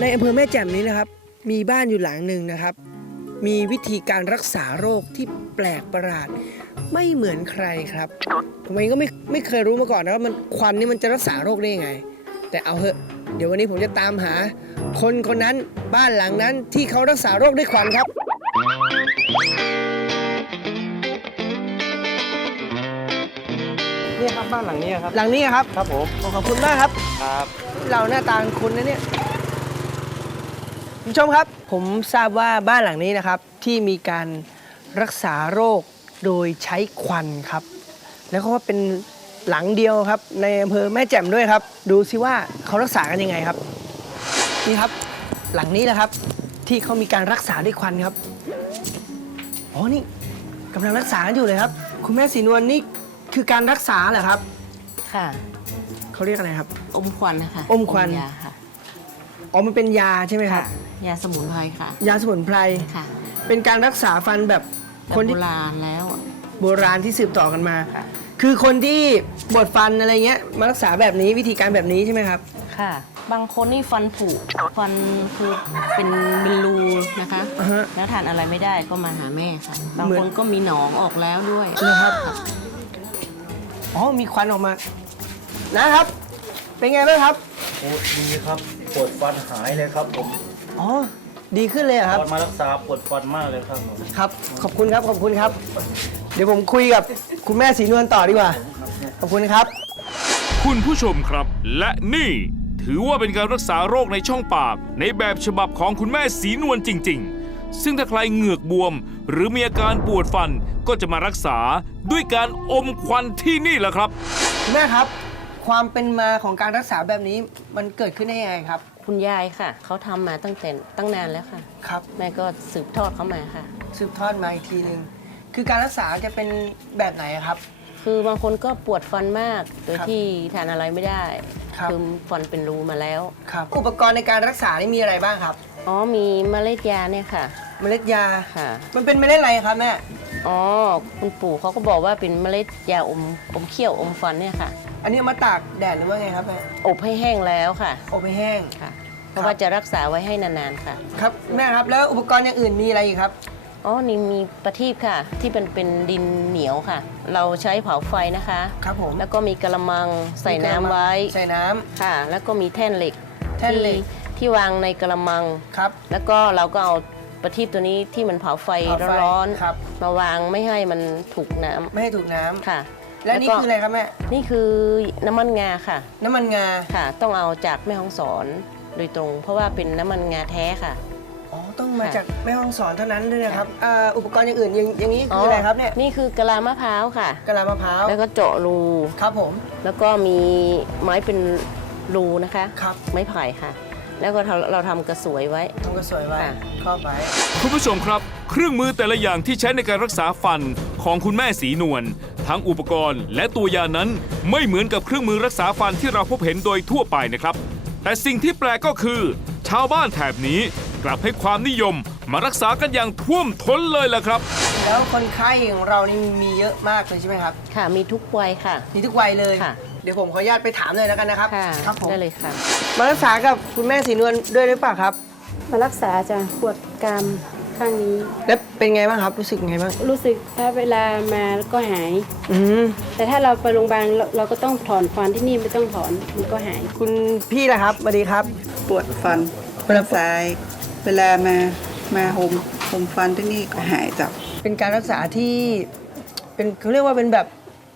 ในอำเภอแม่แจ่มนี้นะครับ มีบ้านอยู่หลังหนึ่งนะครับ มีวิธีการรักษาโรคที่แปลกประหลาด ไม่เหมือนใครครับผมเองก็ไม่ไม่เคยรู้มาก่อนนะว่ามันควันนี่มันจะรักษาโรคได้ยังไง แต่เอาเถอะเดี๋ยววันนี้ผมจะตามหา คนคนนั้นบ้านหลังนั้นที่เขารักษาโรคด้วยควันครับนี่ครับบ้านหลังนี้ครับหลังนี้ครับครับผมขอบคุณมากครับครับ เราหน้าตาคุณนะเนี่ย คุณผู้ชมครับ ผมทราบว่าบ้านหลังนี้นะครับ ที่มีการรักษาโรคโดยใช้ควันครับ แล้วก็เป็นหลังเดียวครับ ในอำเภอแม่แจ่มด้วยครับ ดูซิว่าเขารักษากันยังไงครับ นี่ครับ หลังนี้แหละครับ ที่เขามีการรักษาด้วยควันครับอ๋อนี่กำลังรักษากันอยู่เลยครับ คุณแม่สีนวลนี่คือการรักษาเหรอครับ ค่ะ เขาเรียกอะไรครับ อมควันนะคะอมควัน ยาค่ะ อ๋อมันเป็นยาใช่ไหมครัค่ะบยาสมุนไพรค่ะยาสมุนไพร ค่ะเป็นการรักษาฟันแบบแบบคนโบที่ราณแล้วอะ โบราณที่สืบต่อกันมา ค่ะ คือคนที่ปวดฟันอะไรเงี้ยมารักษาแบบนี้วิธีการแบบนี้ใช่ไหมครับ ค่ะ บางคนนี่ฟันผุฟันคือเป็นเป็นรูนะคะ อ่าฮะแล้วทานอะไรไม่ได้ก็มาหาแม่ค่ะ บางเหมือนคนก็มีหนองออกแล้วด้วยนะครับ อ๋อมีควันออกมา นะครับ เป็นไงบ้างครับ โอ้ดีครับ ปวดฟันหายเลยครับผมอ๋อ ดีขึ้นเลยเหรอครับ ตอนมารักษาปวดฟันมากเลยครับผมครับ ขอบคุณครับ ขอบคุณครับ เดี๋ยวผมคุยกับคุณแม่สีนวลต่อดีกว่า ขอบคุณครับ คุณผู้ชมครับ และนี่ ถือว่าเป็นการรักษาโรคในช่องปาก ในแบบฉบับของคุณแม่สีนวลจริง ๆ ซึ่งถ้าใครเหงือกบวม หรือมีอาการปวดฟันก็จะมารักษาด้วยการอมควันที่นี่แหละครับคุณแม่ครับ ความเป็นมาของการรักษาแบบนี้มันเกิดขึ้นได้ยังไงครับ คุณยายค่ะ เขาทำมาตั้งแต่ตั้งนานแล้วค่ะ ครับ แม่ก็สืบทอดเขามาค่ะ สืบทอดมาอีกทีหนึ่งคือการรักษาจะเป็นแบบไหนอะครับ คือบางคนก็ปวดฟันมากโดยครับที่ทานอะไรไม่ได้ครับ อฟันเป็นรูมาแล้ว ครับ อุปกรณ์ในการรักษานี่มีอะไรบ้างครับ อ๋อมีเมล็ดยาเนี่ยค่ะ เมล็ดยา ค่ะ มันเป็นเมล็ดอะไรครับแม่ อ๋อ คุณปู่เขาก็บอกว่าเป็นเมล็ดยาอมอมเขี้ยวอมฟันเนี่ยค่ะ อันนี้เอามาตากแดดหรือว่าไงครับแม่อบให้แห้งแล้วค่ะอบไปแห้ง ค่ะ เพราะว่าจะรักษาไว้ให้นานๆค่ะ ครับแม่ครับแล้วอุปกรณ์อย่างอื่นมีอะไรอีกครับ อ๋อ นี่มีประทีปค่ะ ที่เป็นเป็นดินเหนียวค่ะ เราใช้เผาไฟนะคะ ครับผมแล้วก็มีกระมังใส่น้ำไว้ใส่น้ำ ค่ะ แล้วก็มีแท่นเหล็กแท่นเหล็ก ที่ที่วางในกระมัง ครับ แล้วก็เราก็เอา ประทีปตัวนี้ที่มันเผาไฟเผาไฟร้อนครับมาวางไม่ให้มันถูกน้ำไม่ให้ถูกน้ำค่ะและนี่ก็คืออะไรครับแม่ นี่คือน้ำมันงาค่ะ น้ำมันงา ค่ะ ต้องเอาจากแม่ฮ่องสอนโดยตรง เพราะว่าเป็นน้ำมันงาแท้ค่ะ อ๋อ ต้องมาค่ะ จากแม่ห้องสอนเท่านั้นด้วยนะครับอ่าอุปกรณ์อย่างอื่นอย่างอย่างนี้คืออะไรครับเนี่ยนี่คือกะลามะพร้าวค่ะ กะลามะพร้าว แล้วก็เจาะรูครับผม แล้วก็มีไม้เป็นรูนะคะ ครับ ไม้ไผ่ค่ะ แล้วก็เราเราทำกระสวยไว้ ทำกระสวยไว้ค่ะ ครอบไว้ คุณผู้ชมครับ เครื่องมือแต่ละอย่างที่ใช้ในการรักษาฟันของคุณแม่สีนวลทั้งอุปกรณ์และตัวยานั้นไม่เหมือนกับเครื่องมือรักษาฟันที่เราพบเห็นโดยทั่วไปนะครับ แต่สิ่งที่แปลกก็คือ ชาวบ้านแถบนี้กลับให้ความนิยมมารักษากันอย่างท่วมท้นเลยล่ะครับ แล้วคนไข้ของเรานี่มีเยอะมากเลยใช่ไหมครับ ค่ะ มีทุกวัยค่ะ มีทุกวัยเลย ค่ะ เดี๋ยวผมขออนุญาตไปถามเลยแล้วกันนะครับ ค่ะครับผมได้เลยค่ะ มารักษากับคุณแม่สีนวลด้วยหรือเปล่าครับ มารักษาจะปวดกรามข้างนี้ แล้วเป็นไงบ้างครับ รู้สึกไงบ้าง รู้สึกถ้าเวลามาก็หาย อืม แต่ถ้าเราไปโรงพยาบาลเราเราก็ต้องถอนฟันที่นี่ไม่ต้องถอนมันก็หาย คุณพี่ล่ะครับสวัสดีครับ ปวดฟันเวลาปวด ซ้าย เวลามา มาหมหมฟันที่นี่ก็หายจาก เป็นการรักษาที่เป็นเขาเรียกว่าเป็นแบบ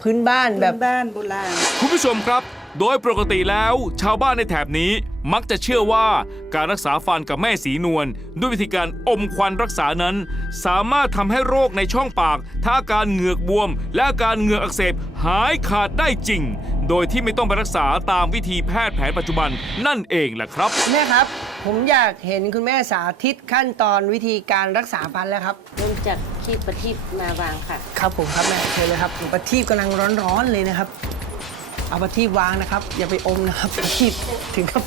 พื้นบ้านแบบ บ้านโบราณ คุณผู้ชมครับ โดยปกติแล้ว ชาวบ้านในแถบนี้มักจะเชื่อว่าการรักษาฟันกับแม่สีนวลด้วยวิธีการอมควันรักษานั้น สามารถทำให้โรคในช่องปากทั้งอาการเหงือกบวม และอาการเหงือกอักเสบหายขาดได้จริง โดยที่ไม่ต้องไปรักษาตามวิธีแพทย์แผนปัจจุบันนั่นเองแหละครับ แม่ครับ ผมอยากเห็นคุณแม่สาธิตขั้นตอนวิธีการรักษาฟันแล้วครับ เริ่มจาก คีบประทีปมาวางค่ะ ครับผมครับแม่เชิญเลยครับประทีปกำลังร้อนๆเลยนะครับ เอาประทีปวางนะครับ อย่าไปอมนะครับประทีปถึงกับ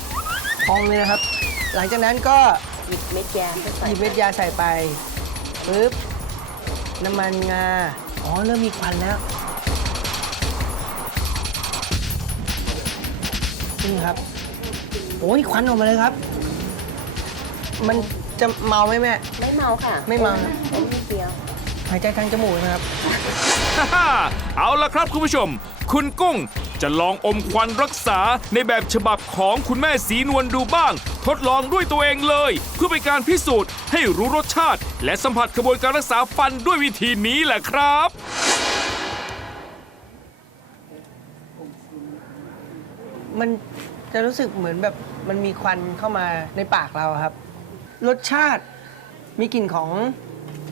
พองเลยนะครับ หลังจากนั้นก็หยิบเม็ดยาเข้าหใส่ยิบเม็ดยาใส่ไปปึ๊บน้ำมันงาอ๋อเริ่มมีควันแล้วนี่ครับโอ้ยควันออกมาเลยครับ มันจะเมาไหมแม่ ไม่เมาค่ะไม่เมานะ อมนิดเดียวหายใจทางจมูกนะครับฮ่าๆเอาละครับคุณผู้ชม คุณกุ้งจะลองอมควันรักษาในแบบฉบับของคุณแม่สีนวลดูบ้าง ทดลองด้วยตัวเองเลย เพื่อเป็นการพิสูจน์ให้รู้รสชาติ และสัมผัสกระบวนการรักษาฟันด้วยวิธีนี้แหละครับ มันจะรู้สึกเหมือนแบบมันมีควันเข้ามาในปากเราครับ รสชาติมีกลิ่นของ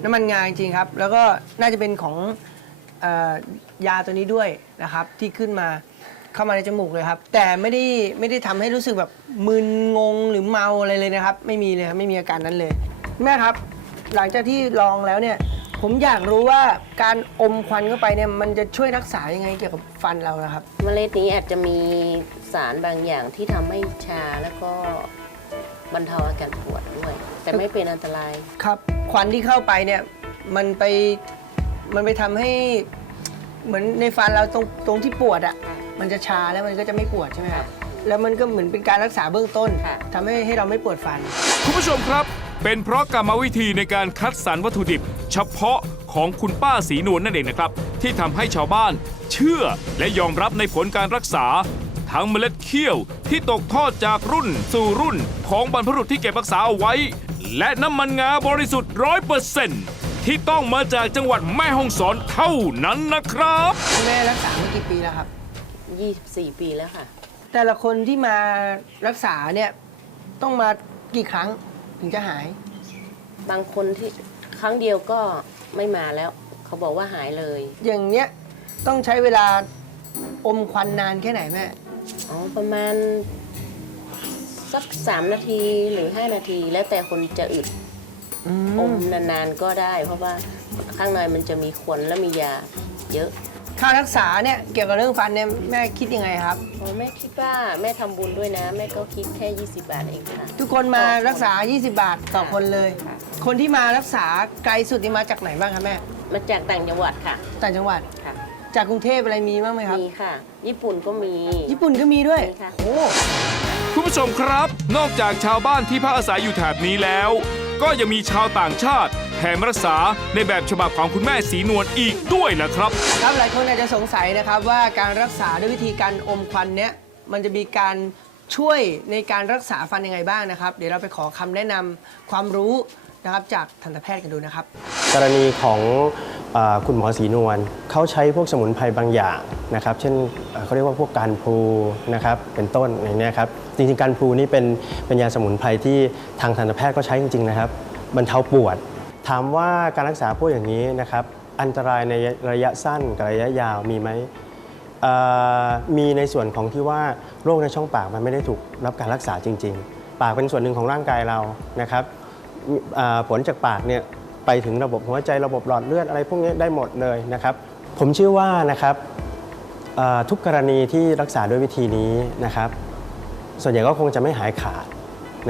น้ำมันงาจริงๆครับ แล้วก็น่าจะเป็นของเออยาตัวนี้ด้วยนะครับ ที่ขึ้นมาเข้ามาในจมูกเลยครับ แต่ไม่ได้ไม่ได้ทำให้รู้สึกแบบมึนงงหรือเมาอะไรเลยนะครับ ไม่มีเลยครับไม่มีอาการนั้นเลย แม่ครับ หลังจากที่ลองแล้วเนี่ย ผมอยากรู้ว่าการอมควันเข้าไปเนี่ยมันจะช่วยรักษายังไงเกี่ยวกับฟันเรานะครับ เมล็ดนี้อาจจะมีสารบางอย่างที่ทำให้ชาแล้วก็ บรรเทาอาการปวดด้วย แต่ไม่เป็นอันตราย ครับควันที่เข้าไปเนี่ยมันไปมันไปทำให้เหมือนในฟันเราตรงตรงที่ปวดอะ่ะค่ะมันจะชาแล้วมันก็จะไม่ปวดใช่ไหมครับค่ะแล้วมันก็เหมือนเป็นการรักษาเบื้องต้นค่ะ ทำให้ให้เราไม่ปวดฟัน คุณผู้ชมครับ เป็นเพราะกรรมวิธีในการคัดสรรวัตถุดิบ เฉพาะของคุณป้าสีนวลนั่นเองนะครับ ที่ทำให้ชาวบ้าน เชื่อและยอมรับในผลการรักษา ทั้งเมล็ดเขี้ยวที่ตกทอดจากรุ่นสู่รุ่นของบรรพบุรุษที่เก็บรักษาเอาไว้ และน้ำมันงาบริสุทธิ์ร้อยเปอร์เซ็นต์ที่ต้องมาจากจังหวัดแม่ฮ่องสอนเท่านั้นนะครับคุณแม่รักษามากี่ปีแล้วครับ 24 ปีแล้วค่ะ แต่ละคนที่มารักษาเนี่ยต้องมากี่ครั้งถึงจะหาย บางคนที่ครั้งเดียวก็ไม่มาแล้ว เขาบอกว่าหายเลย อย่างเนี้ยต้องใช้เวลาอมควันนานแค่ไหนแม่ อ๋อประมาณสัก3นาทีหรือ5นาที แล้วแต่คนจะอึดอือมมนานๆก็ได้ เพราะว่าข้างในมันจะมีควันและมียาเยอะ ค่ารักษาเนี่ยเกี่ยวกับเรื่องฟันเนี่ยแม่คิดยังไงครับ อ๋อแม่คิดว่าแม่ทำบุญด้วยนะ แม่ก็คิดแค่ 20 บาทเองค่ะ ทุกคนมารักษา 20 บาทต่อคนเลย ค่ะ คนที่มารักษาไกลสุดนี่มาจากไหนบ้างครับแม่มาจากต่างจังหวัดค่ะ ต่างจังหวัดค่ะ จากกรุงเทพอะไรมีบ้างไหมครับ มีค่ะ ญี่ปุ่นก็มี ญี่ปุ่นก็มีด้วยมีค่ะ โอ้คุณผู้ชมครับ นอกจากชาวบ้านที่พักอาศัยอยู่แถบนี้แล้ว ก็ยังมีชาวต่างชาติแห่มารักษาในแบบฉบับของคุณแม่สีนวลอีกด้วยนะครับ ครับหลายคนอาจจะสงสัยนะครับว่าการรักษาด้วยวิธีการอมควันเนี้ยมันจะมีการช่วยในการรักษาฟันยังไงบ้างนะครับ เดี๋ยวเราไปขอคำแนะนำความรู้ นะครับจากทันตแพทย์กันดูนะครับ กรณีของอคุณหมอศรีนวลเขาใช้พวกสมุนไพรบางอย่างนะครับ เช่นเขาเรียกว่าพวกการพลูนะครับเป็นต้นอย่างนี้ครับจริงๆการพลูนี่เป็นเป็นยาสมุนไพรที่ทางทันตแพทย์ก็ใช้จริงๆนะครับบรรเทาปวด ถามว่าการรักษาพวกอย่างนี้นะครับอันตรายในระยะสั้นกับระยะยาวมีไหมมีในส่วนของที่ว่าโรคในช่องปากมันไม่ได้ถูกรับการรักษาจริง ๆ ปากเป็นส่วนหนึ่งของร่างกายเรานะครับ ผลจากปากเนี่ยไปถึงระบบหัวใจระบบหลอดเลือดอะไรพวกนี้ได้หมดเลยนะครับผมเชื่อว่านะครับทุกกรณีที่รักษาด้วยวิธีนี้นะครับ ส่วนใหญ่ก็คงจะไม่หายขาด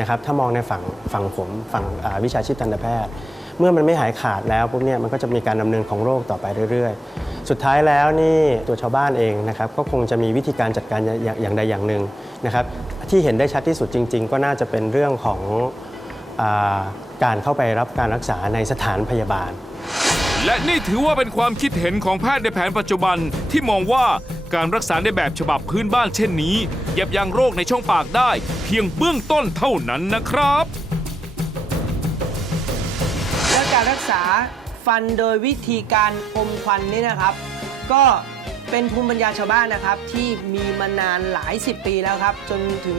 นะครับ ถ้ามองในฝั่งฝั่งผมฝั่งวิชาชีพทันตแพทย์ เมื่อมันไม่หายขาดแล้วพวกนี้มันก็จะมีการดำเนินของโรคต่อไปเรื่อย ๆ สุดท้ายแล้วนี่ตัวชาวบ้านเองนะครับ ก็คงจะมีวิธีการจัดการอย่างางใดอย่างหนึ่งนะครับ ที่เห็นได้ชัดที่สุดจริง ๆ ก็น่าจะเป็นเรื่องของ การเข้าไปรับการรักษาในสถานพยาบาล และนี่ถือว่าเป็นความคิดเห็นของแพทย์ในแผนปัจจุบันที่มองว่าการรักษาในแบบฉบับพื้นบ้านเช่นนี้ยับยั้งโรคในช่องปากได้ เพียงเบื้องต้นเท่านั้นนะครับ และการรักษาฟันโดยวิธีการอมควันนี่นะครับ ก็เป็นภูมิปัญญาชาวบ้านนะครับ ที่มีมานานหลายสิบปีแล้วครับ จนถึง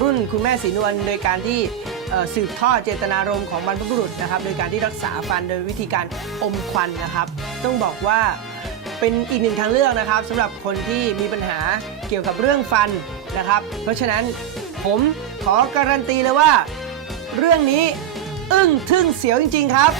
รุ่นคุณแม่ศรีนวลโดยการที่เอ่อ สืบทอดเจตนารมณ์ของบรรพบุรุษนะครับ โดยการที่รักษาฟันโดยวิธีการอมควันนะครับ ต้องบอกว่าเป็นอีกหนึ่งทางเลือกนะครับสำหรับคนที่มีปัญหาเกี่ยวกับเรื่องฟันนะครับ เพราะฉะนั้นผมขอการันตีเลยว่า เรื่องนี้อึ้งทึ่งเสียวจริง ๆ ครับ